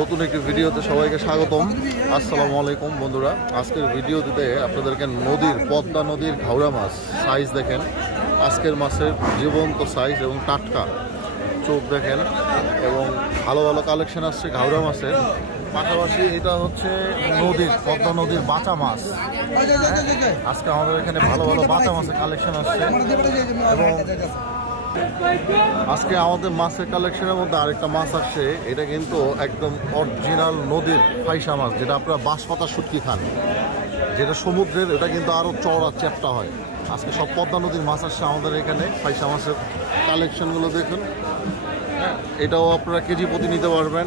নতুন একটি ভিডিওতে সবাইকে স্বাগতম। আসসালামু আলাইকুম বন্ধুরা। আজকের ভিডিওতে আপনাদেরকে পদ্মা নদীর ঘাওড়া মাছ সাইজ দেখেন। আজকের মাছের জীবন্ত সাইজ এবং টাটকা চোখ দেখেন এবং ভালো ভালো কালেকশন আসছে ঘাওড়া মাছের। পাশাপাশি এটা হচ্ছে পদ্মা নদীর বাটা মাছ। আজকে আমাদের এখানে ভালো ভালো বাটা মাছের কালেকশন আসছে এবং আজকে আমাদের মাছের কালেকশনের মধ্যে আরেকটা মাছ আসছে। এটা কিন্তু একদম অরিজিনাল নদীর ফাইসা মাছ, যেটা আপনারা বাঁশপাতা শুটকি খান, যেটা সমুদ্রের, এটা কিন্তু আরও চওড়া চ্যাপ্টা হয়। আজকে সব পদ্মা নদীর মাছ আসছে আমাদের এখানে। ফাইসা মাছের কালেকশনগুলো দেখুন, এটাও আপনারা কেজি প্রতি নিতে পারবেন।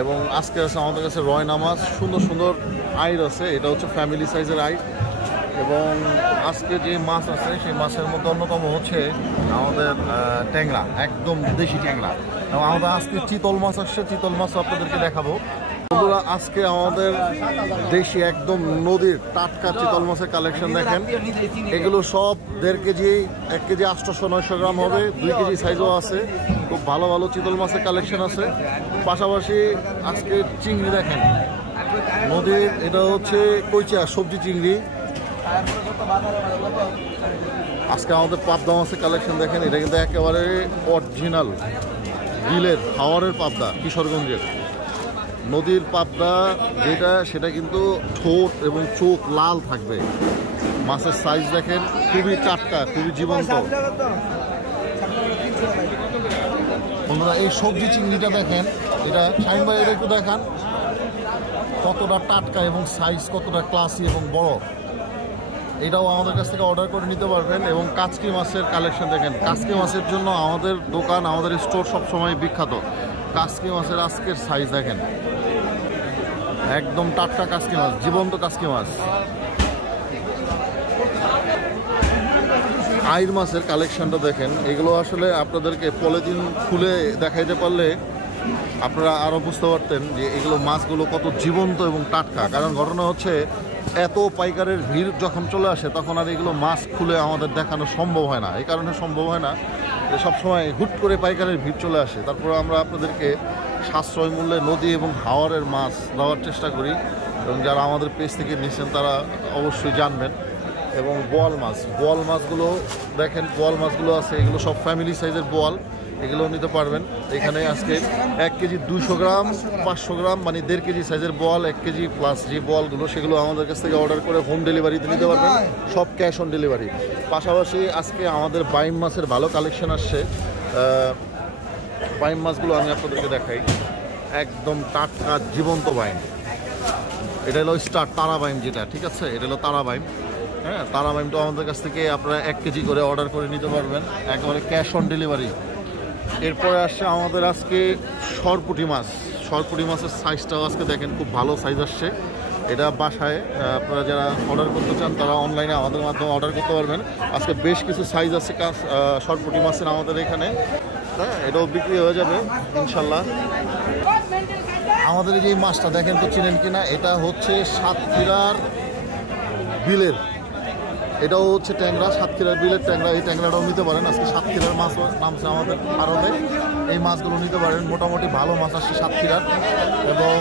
এবং আজকে আছে আমাদের কাছে রয়না মাছ, সুন্দর সুন্দর আইর আছে। এটা হচ্ছে ফ্যামিলি সাইজের আইর। এবং আজকে যে মাছ আছে সেই মাছের মধ্যে অন্যতম হচ্ছে আমাদের ট্যাংরা, একদম দেশি ট্যাংরা। এবং আমাদের আজকে চিতল মাছ আসছে, চিতল মাছ আপনাদেরকে দেখাবো। বন্ধুরা, আজকে আমাদের দেশি একদম নদীর টাটকা চিতল মাছের কালেকশন দেখেন। এগুলো সব 1.5 কেজি, 1 কেজি 800-900 গ্রাম হবে, 2 কেজি সাইজও আছে। খুব ভালো ভালো চিতল মাছের কালেকশন আছে। পাশাপাশি আজকে চিংড়ি দেখেন নদীর, এটা হচ্ছে কইচা সবজি চিংড়ি। আজকে আমাদের পাবদা মাছের কালেকশন দেখেন। এটা কিন্তু একেবারে অরিজিনাল বিলের হাওরের পাবদা, কিশোরগঞ্জের নদীর পাবদা যেটা, সেটা কিন্তু ঠোঁট এবং চোখ লাল থাকবে। মাছের সাইজ দেখেন, খুবই টাটকা, খুবই জীবন্ত। বন্ধুরা, এই সবজি চিংড়িটা দেখেন, এটা শাহিন ভাই, এটা একটু দেখান কতটা টাটকা এবং সাইজ কতটা ক্লাসি এবং বড়। এটাও আমাদের কাছ থেকে অর্ডার করে নিতে পারবেন। এবং কাচকি মাছের কালেকশন দেখেন। কাচকি মাছের জন্য আমাদের দোকান, আমাদের স্টোর সবসময় বিখ্যাত। কাচকি মাছের আজকের সাইজ দেখেন, একদম টাটকা কাচকি মাছ, জীবন্ত কাচকি মাছ। আইর মাছের কালেকশনটা দেখেন। এগুলো আসলে আপনাদেরকে পলিথিন খুলে দেখাইতে পারলে আপনারা আরও বুঝতে পারতেন যে এগুলো মাছগুলো কত জীবন্ত এবং টাটকা। কারণ ঘটনা হচ্ছে, এত পাইকারের ভিড় যখন চলে আসে তখন আর এগুলো মাছ খুলে আমাদের দেখানো সম্ভব হয় না। এই কারণে সম্ভব হয় না যে সবসময় হুট করে পাইকারের ভিড় চলে আসে। তারপর আমরা আপনাদেরকে সাশ্রয় মূল্যে নদী এবং হাওরের মাছ দেওয়ার চেষ্টা করি। এবং যারা আমাদের পেজ থেকে নিচ্ছেন তারা অবশ্যই জানবেন। এবং বোয়াল মাছগুলো দেখেন, বোয়াল মাছগুলো আছে, এগুলো সব ফ্যামিলি সাইজের বোয়াল, এগুলো নিতে পারবেন। এখানে আজকে 1 কেজি 200 গ্রাম, 500 গ্রাম, মানে 1.5 কেজি সাইজের বোয়াল, 1 কেজি প্লাস যে বোয়ালগুলো, সেগুলো আমাদের কাছ থেকে অর্ডার করে হোম ডেলিভারিতে নিতে পারবেন, সব ক্যাশ অন ডেলিভারি। পাশাপাশি আজকে আমাদের বাইম মাছের ভালো কালেকশন আসছে। বাইম মাছগুলো আমি আপনাদেরকে দেখাই, একদম টাটকা জীবন্ত বাইম। এটা হলো তারা বাইম, যেটা ঠিক আছে, এটা হলো তারা বাইম। হ্যাঁ, তারা বাইমটা আমাদের কাছ থেকে আপনারা 1 কেজি করে অর্ডার করে নিতে পারবেন, একেবারে ক্যাশ অন ডেলিভারি। এরপরে আসছে আমাদের আজকে সরপুঁটি মাছের সাইজটাও আজকে দেখেন, খুব ভালো সাইজ আসছে। এটা বাসায় আপনারা যারা অর্ডার করতে চান তারা অনলাইনে আমাদের মাধ্যমে অর্ডার করতে পারবেন। আজকে বেশ কিছু সাইজ আছে সরপুঁটি মাছের আমাদের এখানে। হ্যাঁ, এটাও বিক্রি হয়ে যাবে ইনশাল্লাহ। আমাদের এই মাছটা দেখেন তো চিনেন কিনা, এটা হচ্ছে সাতক্ষীরার বিলের, এটাও হচ্ছে ট্যাংরা, সাতক্ষীরার বিলের ট্যাংরা। এই ট্যাংরাটাও নিতে পারেন। আজকে সাতক্ষীরার মাছ নামছে আমাদের ভারতে, এই মাছগুলো নিতে পারেন। মোটামুটি ভালো মাছ আসছে সাতক্ষীরার। এবং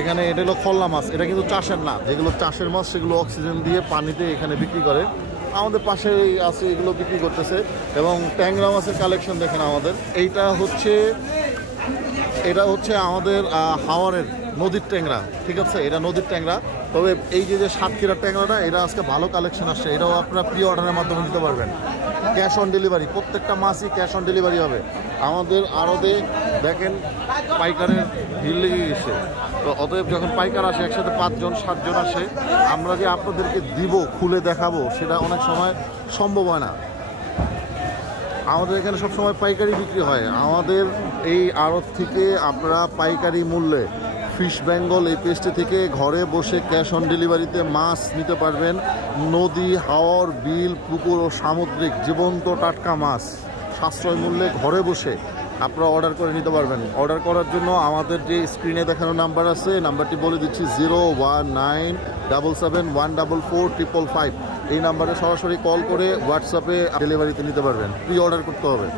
এখানে এটা হলো খল্লা মাছ, এটা কিন্তু চাষের না। যেগুলো চাষের মাছ সেগুলো অক্সিজেন দিয়ে পানিতে এখানে বিক্রি করে, আমাদের পাশে আছে, এগুলো বিক্রি করতেছে। এবং ট্যাংরা মাছের কালেকশন দেখেন আমাদের। এটা হচ্ছে আমাদের হাওরের নদীর ট্যাংরা, ঠিক আছে, এটা নদীর ট্যাংরা। তবে এই যে সাতক্ষীরার ট্যাংরাটা, এটা আজকে ভালো কালেকশন আসছে। এটাও আপনারা প্রি অর্ডারের মাধ্যমে নিতে পারবেন, ক্যাশ অন ডেলিভারি। প্রত্যেকটা মাছই ক্যাশ অন ডেলিভারি হবে। আমাদের আড়তে দেখেন পাইকারের ভিড় লেগে গেছে। তো অতএব যখন পাইকার আসে একসাথে 5-7 জন আসে, আমরা যে আপনাদেরকে দিব, খুলে দেখাবো, সেটা অনেক সময় সম্ভব হয় না। আমাদের এখানে সবসময় পাইকারি বিক্রি হয়। আমাদের এই আড়ত থেকে আপনারা পাইকারি মূল্যে ফিশ বেঙ্গল এই পেজটি থেকে ঘরে বসে ক্যাশ অন ডেলিভারিতে মাছ নিতে পারবেন। নদী, হাওর, বিল, পুকুর ও সামুদ্রিক জীবন্ত টাটকা মাছ সাশ্রয় মূল্যে ঘরে বসে আপনারা অর্ডার করে নিতে পারবেন। অর্ডার করার জন্য আমাদের যে স্ক্রিনে দেখানো নাম্বার আছে, নাম্বারটি বলে দিচ্ছি 01977144555। এই নাম্বারে সরাসরি কল করে হোয়াটসঅ্যাপে ডেলিভারিতে নিতে পারবেন। প্রি অর্ডার করতে হবে।